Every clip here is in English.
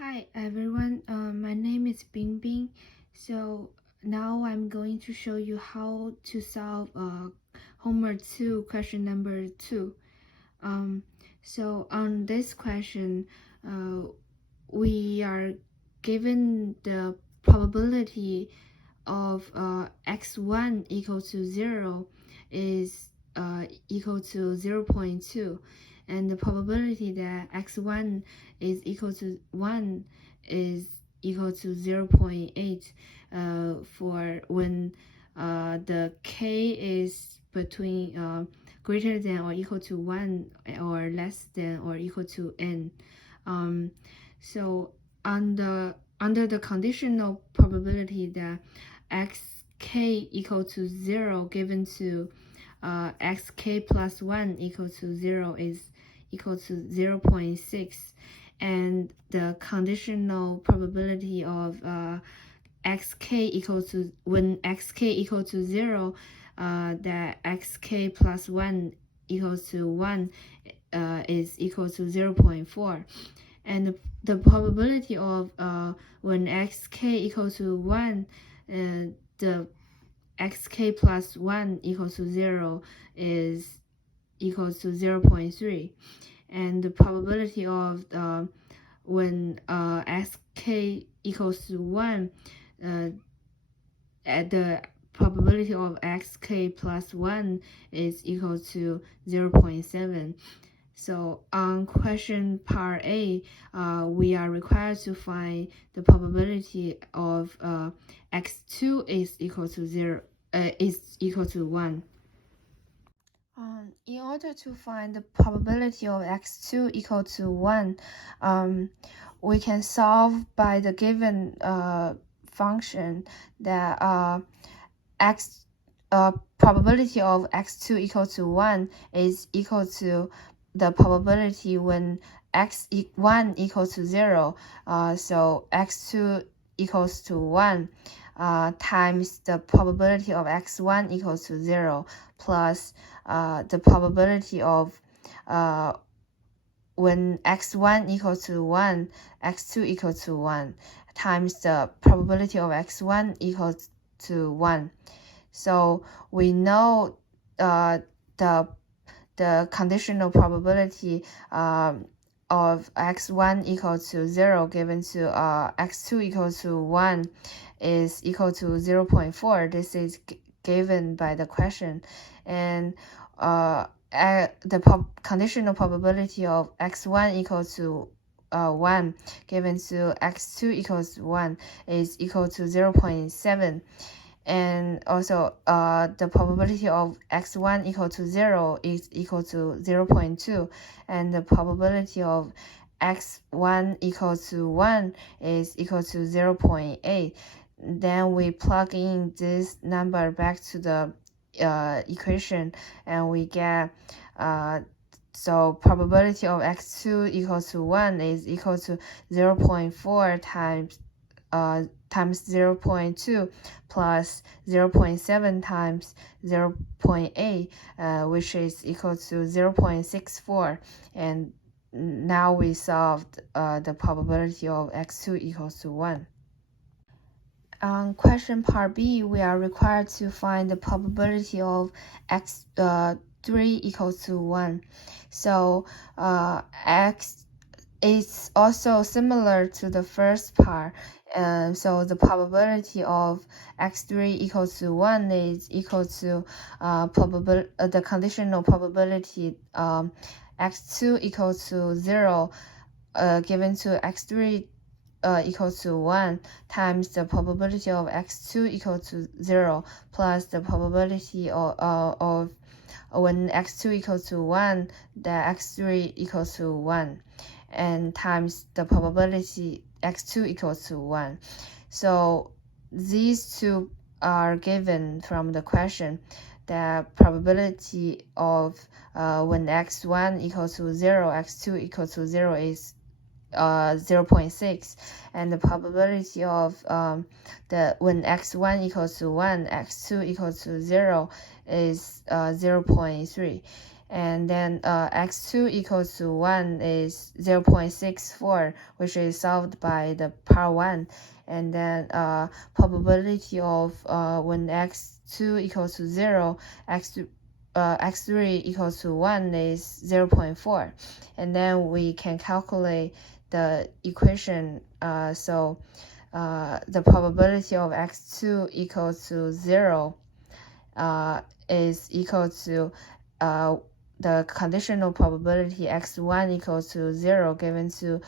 Hi everyone, my name is Bing Bing. So now I'm going to show you how to solve homework 2 question number 2. So on this question, we are given the probability of x1 equal to 0 is equal to 0.2, and the probability that x1 is equal to 1 is equal to 0.8 for when the k is between greater than or equal to 1 or less than or equal to n. So under the conditional probability that xk equal to 0 given to xk plus 1 equal to 0 is equal to 0.6, and the conditional probability of xk equal to when xk equal to 0, that xk plus 1 equals to 1 is equal to 0.4, and the probability of when xk equals to 1, the xk plus 1 equals to 0 is equals to 0.3, and the probability of when xk equals to 1, at the probability of xk plus 1 is equal to 0.7. So on question part A, we are required to find the probability of x2 is equal to 0, is equal to 1. In order to find the probability of x2 equal to 1, we can solve by the given function that probability of x2 equal to 1 is equal to the probability when x1 equals to 0. So x2 equals to 1 times the probability of x1 equals to 0 plus the probability of when x1 equals to 1, x2 equals to 1 times the probability of x1 equals to 1. So we know the conditional probability of x1 equals to 0 given to x2 equals to 1 is equal to 0.4. This is given by the question, and the conditional probability of x1 equals to 1 given to x2 equals 1 is equal to 0.7. And also the probability of x1 equal to 0 is equal to 0.2, and the probability of x1 equals to 1 is equal to 0.8. Then we plug in this number back to the equation, and we get so probability of x2 equals to 1 is equal to 0.4 times 0.2 plus 0.7 times 0.8, which is equal to 0.64. And now we solved the probability of x2 equals to 1. On question part B, we are required to find the probability of x3 equals to 1. So x is also similar to the first part. So the probability of x3 equals to 1 is equal to the conditional probability x2 equals to 0 given to x3 equals to 1 times the probability of x2 equals to 0 plus the probability of when x2 equals to 1, that x3 equals to 1, and times the probability x2 equals to 1. So these two are given from the question. The probability of when x1 equals to 0, x2 equals to 0 is 0.6, and the probability of the when x1 equals to 1, x2 equals to 0 is 0.3. and then x2 equals to 1 is 0.64, which is solved by the part 1. And then probability of when x2 equals to 0, x3 equals to 1 is 0.4. And then we can calculate the equation. So the probability of x2 equals to 0 is equal to the conditional probability x1 equals to 0 given to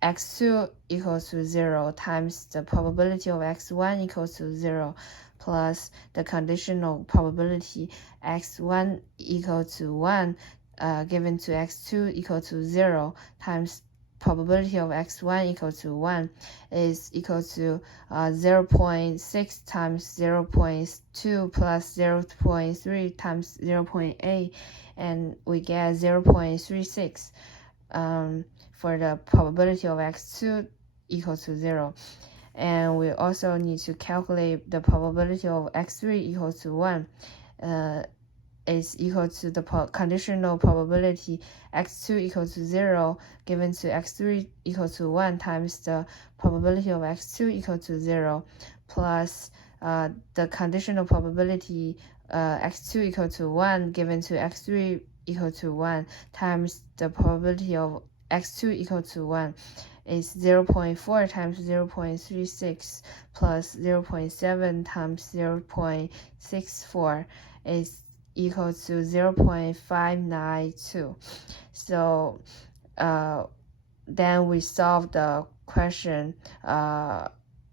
x2 equals to 0 times the probability of x1 equals to 0 plus the conditional probability x1 equal to 1 given to x2 equal to 0 times probability of x1 equal to 1 is equal to 0.6 times 0.2 plus 0.3 times 0.8, and we get 0.36 for the probability of x2 equal to 0. And we also need to calculate the probability of x3 equals to 1. Is equal to the conditional probability x2 equal to 0 given to x3 equal to 1 times the probability of x2 equal to 0 plus the conditional probability x2 equal to 1 given to x3 equal to 1 times the probability of x2 equal to 1 is 0.4 times 0.36 plus 0.7 times 0.64 is equal to 0.592. So then we solve the question.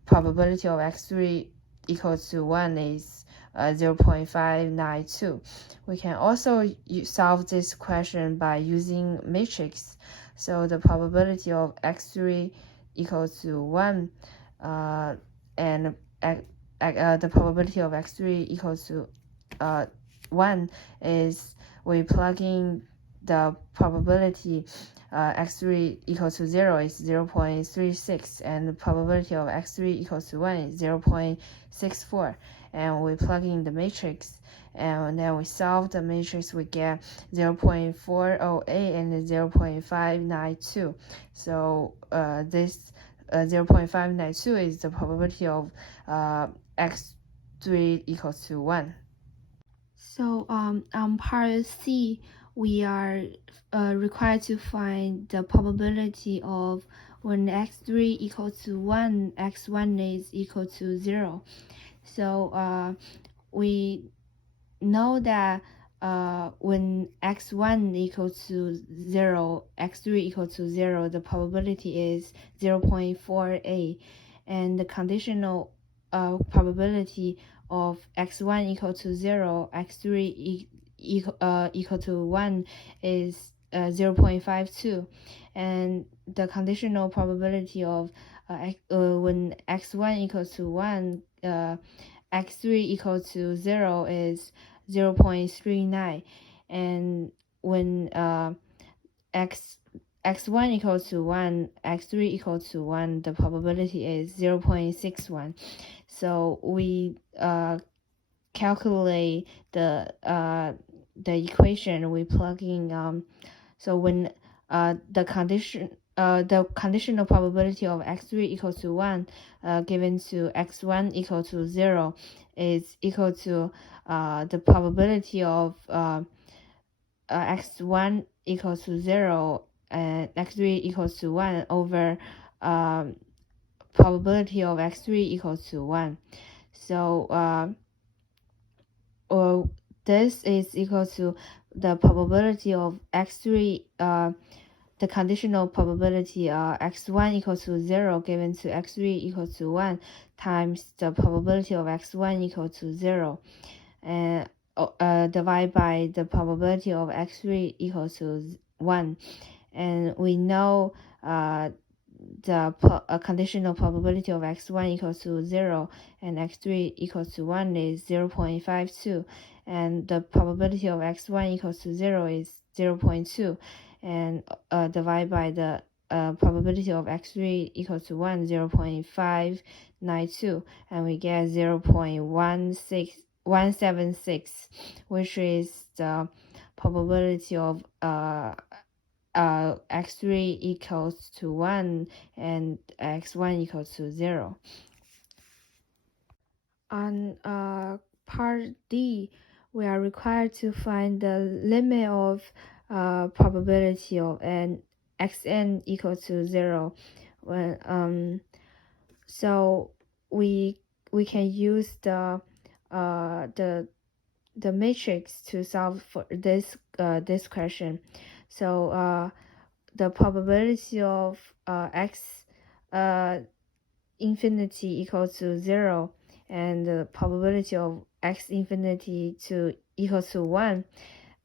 Probability of x3 equals to 1 is 0.592. We can also solve this question by using matrix. So the probability of x3 equals to 1 and the probability of x3 equals to 1 is we plug in the probability x3 equals to 0 is 0.36 and the probability of x3 equals to 1 is 0.64, and we plug in the matrix and then we solve the matrix. We get 0.408 and 0.592. So this 0.592 is the probability of x3 equals to 1. So on part C, we are required to find the probability of when x3 equals to 1, x1 is equal to 0. So we know that when x1 equals to 0, x3 equals to 0, the probability is 0.48, and the conditional probability of x1 equal to 0, x3 equal to 1 is 0.52, and the conditional probability of when x1 equals to 1, x3 equals to 0 is 0.39, and when x1 equals to 1, x3 equals to 1, the probability is 0.61. So we calculate the equation. We plug in so when the conditional probability of x3 equals to 1 given to x1 equal to 0 is equal to the probability of x1 equals to 0 and x3 equals to 1 over probability of x3 equals to 1. So this is equal to the probability of x3, the conditional probability x1 equals to 0 given to x3 equals to 1 times the probability of x1 equals to 0, and divide by the probability of x3 equals to 1. And we know the conditional probability of x1 equals to 0 and x3 equals to 1 is 0.52, and the probability of x1 equals to 0 is 0.2, and divide by the probability of x3 equals to 1, 0.592, and we get 0.176, which is the probability of x3 equals to 1 and x1 equals to 0. On part D, we are required to find the limit of probability of xn equal to 0. So we can use the matrix to solve for this question. So the probability of x infinity equals to 0 and the probability of x infinity to equals to 1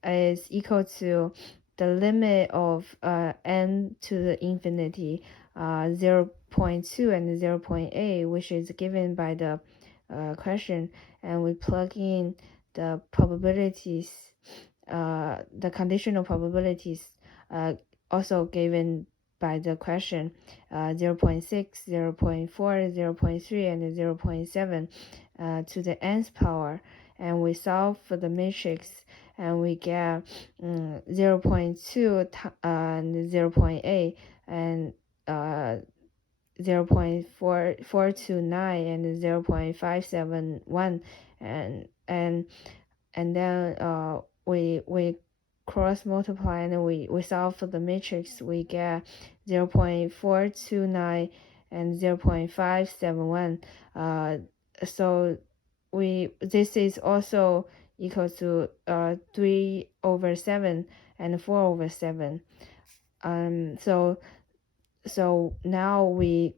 is equal to the limit of n to the infinity 0.2 and 0.8, which is given by the question, and we plug in the probabilities, the conditional probabilities also given by the question, 0.6, 0.4, 0.3, and 0.7 to the nth power, and we solve for the matrix, and we get 0.2 and 0.8 and 0.429 and 0.571, and then we cross multiply and we solve for the matrix. We get 0.429 and 0.571. So this is also equal to 3/7 and 4/7. So now we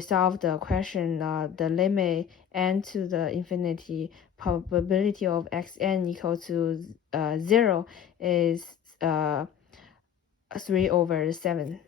solve the question, the limit n to the infinity probability of xn equal to 0 is 3/7.